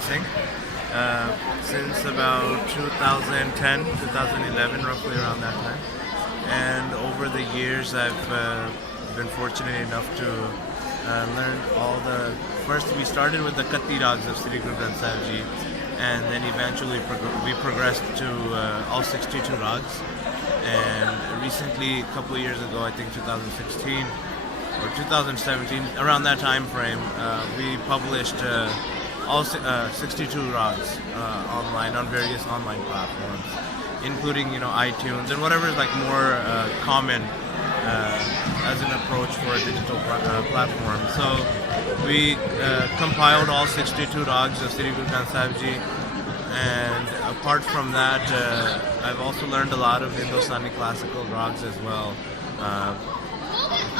Harlov Singh since about 2010, 2011, roughly around that time. And over the years, I've been fortunate enough to learn all the. First, we started with the Katti rags of Sri Gurmat Sangeet, and then eventually we progressed to all 62 rags. And recently, a couple of years ago, I think 2016 or 2017, around that time frame, we published all 62 rags online on various online platforms, including iTunes and whatever is like more common as an approach for a digital platform. So we compiled all 62 rags of Sri Guru Granth Sahib Ji, and apart from that, I've also learned a lot of Hindustani classical rags as well.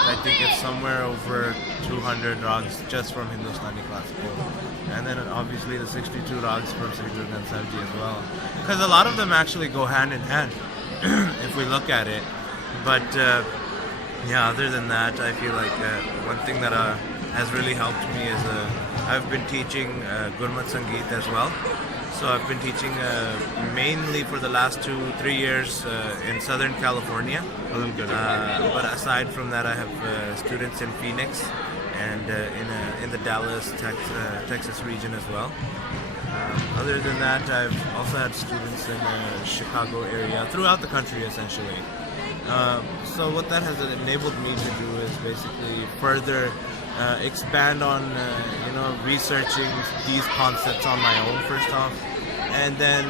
I think it's somewhere over 200 rags just from Hindustani classical, and then obviously the 62 rags from Sri Guru Granth Sahib Ji as well, because a lot of them actually go hand in hand if we look at it. But yeah, other than that, I feel like one thing that has really helped me is I've been teaching Gurmat Sangeet as well. So I've been teaching mainly for the last 2-3 years in Southern California. But aside from that, I have students in Phoenix and in the Dallas, Texas region as well. Other than that, I've also had students in the Chicago area, throughout the country essentially. So what that has enabled me to do is basically further expand on researching these concepts on my own first off, and then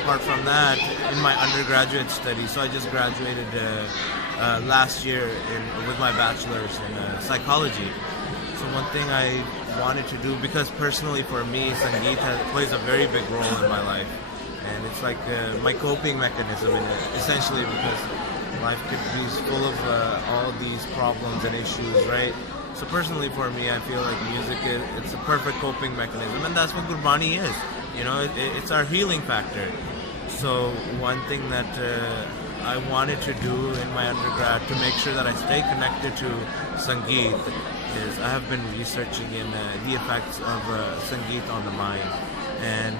apart from that, in my undergraduate studies. So I just graduated last year with my bachelor's in psychology. So one thing I wanted to do, because personally for me, Sangeet plays a very big role in my life, and it's like my coping mechanism in it, essentially, because life could be full of all these problems and issues, right? So personally for me, I feel like music it's a perfect coping mechanism, and that's what Gurbani is. It's our healing factor. So one thing that I wanted to do in my undergrad to make sure that I stay connected to Sangeet is I have been researching in the effects of Sangeet on the mind, and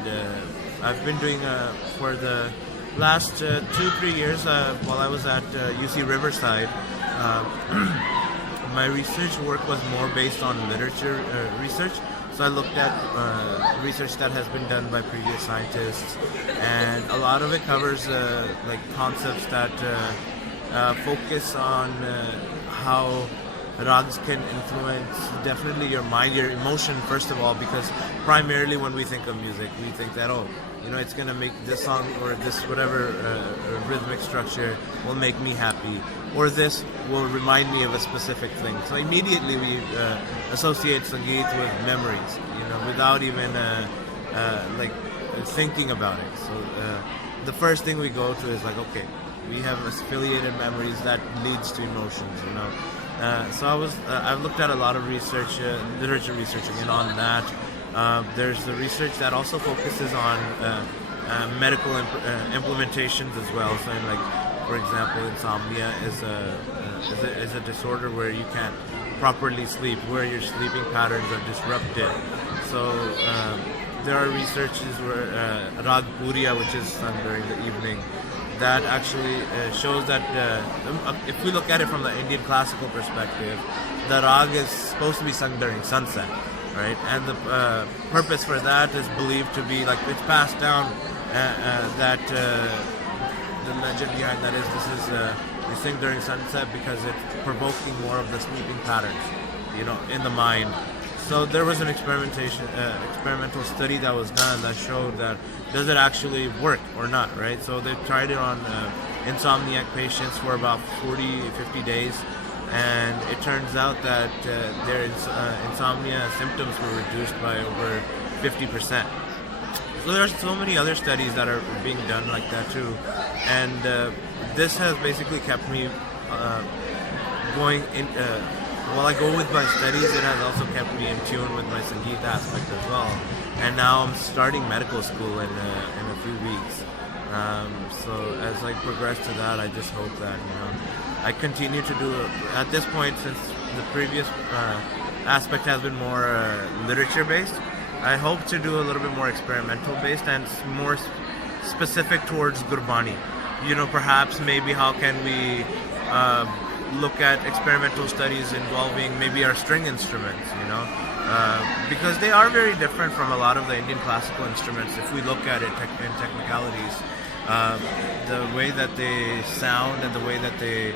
I've been doing for the last 2-3 years while I was at UC Riverside. My research work was more based on literature research. So I looked at research that has been done by previous scientists, and a lot of it covers like concepts that focus on how rags can influence definitely your mind, your emotion first of all, because primarily when we think of music, we think that it's gonna make this song or this whatever rhythmic structure will make me happy, or this will remind me of a specific thing. So immediately we associate Sangeet with memories, without even like thinking about it. So the first thing we go to is like, okay, we have affiliated memories that leads to emotions, So I've looked at a lot of research, literature research again on that. There's the research that also focuses on medical implementations as well. So, for example, insomnia is a disorder where you can't properly sleep, where your sleeping patterns are disrupted. So there are researches where Rag Puriya, which is sung during the evening, that actually shows that if we look at it from the Indian classical perspective, the rag is supposed to be sung during sunset, right? And the purpose for that is believed to be like it's passed down that the legend behind that is we sing during sunset because it's provoking more of the sleeping patterns, in the mind. So there was an experimental study that was done that showed that does it actually work or not, right? So they tried it on insomniac patients for about 40-50 days, and it turns out that their insomnia symptoms were reduced by over 50%. So there are so many other studies that are being done like that too, and this has basically kept me going in. While I go with my studies, it has also kept me in tune with my Sangeet aspect as well. And now I'm starting medical school in a few weeks. So as I progress to that, I just hope that I continue to do it. At this point, since the previous aspect has been more literature based, I hope to do a little bit more experimental based and more specific towards Gurbani. Perhaps maybe how can we look at experimental studies involving maybe our string instruments, because they are very different from a lot of the Indian classical instruments if we look at it in technicalities. The way that they sound and the way that they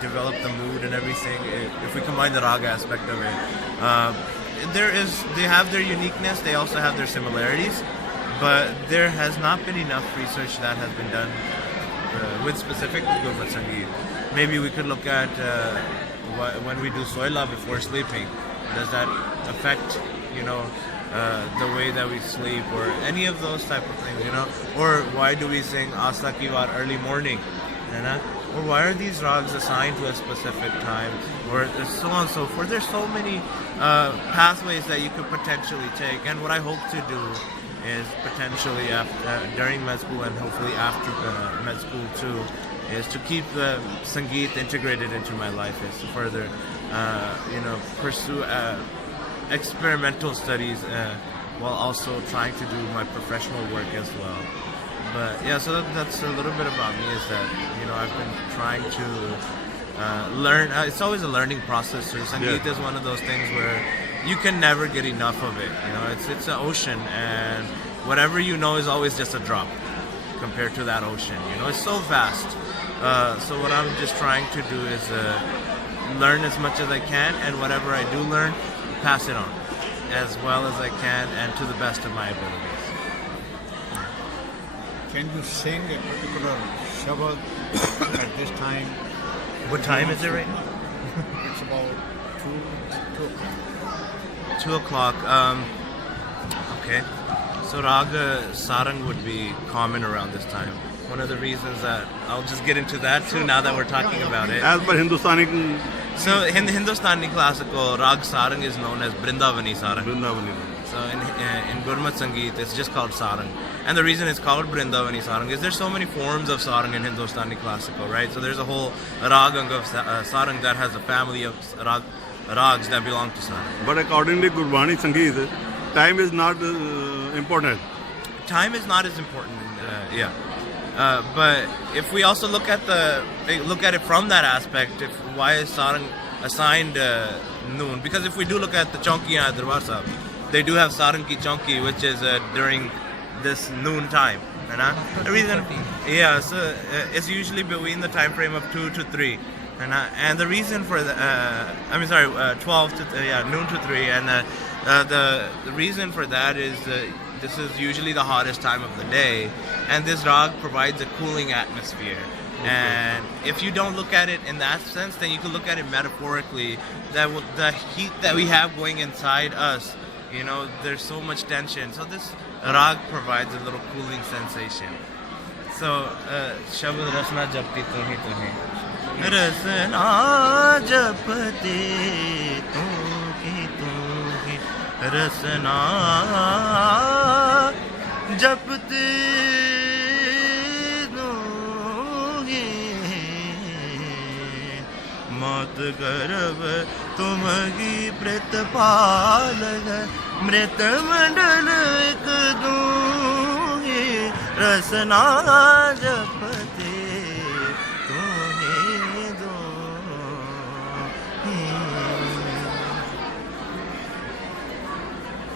develop the mood and everything, if we combine the raga aspect of it, they have their uniqueness, they also have their similarities, but there has not been enough research that has been done with specific Gurmat Sangeet. Maybe we could look at when we do soila before sleeping, does that affect the way that we sleep, or any of those type of things, or why do we sing Asa Ki Baat early morning, or why are these rags assigned to a specific time, or so on and so forth. There's so many pathways that you could potentially take, and what I hope to do is potentially during med school and hopefully after med school too, is to keep the Sangeet integrated into my life, is to further pursue experimental studies while also trying to do my professional work as well. But yeah, so that's a little bit about me, is that I've been trying to learn. It's always a learning process. So Sangeet is one of those things where you can never get enough of it. It's an ocean, and whatever is always just a drop compared to that ocean. It's so vast. So what I'm just trying to do is learn as much as I can, and whatever I do learn, pass it on as well as I can and to the best of my abilities. Can you sing a particular shabad at this time? What time is it right now? It's about 2 o'clock. 2 o'clock. Okay. So Raga Sarang would be common around this time. One of the reasons that I'll just get into that too now that we're talking about it. As per Hindustani. So in Hindustani classical, Rag Sarang is known as Brindavani Sarang. So in Gurmat Sangeet, it's just called Sarang. And the reason it's called Brindavani Sarang is there's so many forms of Sarang in Hindustani classical, right? So there's a whole ragang of Sarang that has a family of rags that belong to Sarang. But according to Gurbani Sangeet, time is not important. Time is not as important, but if we also look at it from that aspect, why is Sarang assigned noon? Because if we do look at the chonki and Darbar Sahib, they do have Sarang ki chonki, which is during this noon time. The reason, so it's usually between the time frame of 2 to 3. And the reason for 12 to noon to 3, and the reason for that is this is usually the hottest time of the day, and this rag provides a cooling atmosphere. And if you don't look at it in that sense, then you can look at it metaphorically, that the heat that we have going inside us, there's so much tension. So this rag provides a little cooling sensation. So Shabad Rasna Japti Tumhi Tumhi. Rasna Japti Tumhi Tumhi. Rasna Japti मौत गर्भ तुमगी प्रतिपाल मृत मंडल एक दूंगी रसना जपते तुम्हें दो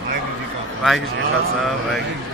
वाहिगुरू जी का खालसा वाहिगुरू